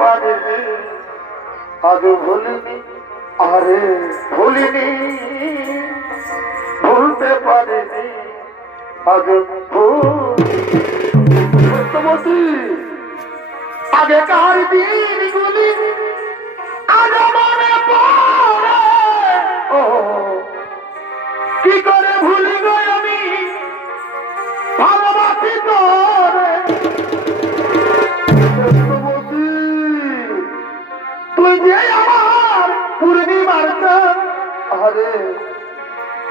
পারিনি আজ ভুলিনি আরে ভুলিনি ভুলতে পারিনি আজ সত্যবতী আগেকার দিনগুলি আজ মনে পড়ে ও কি করে ভুলি গো আমি ভালোবাসি তোরে সত্যবতী তুই যে আমার পূর্ণিমার চাঁদ আরে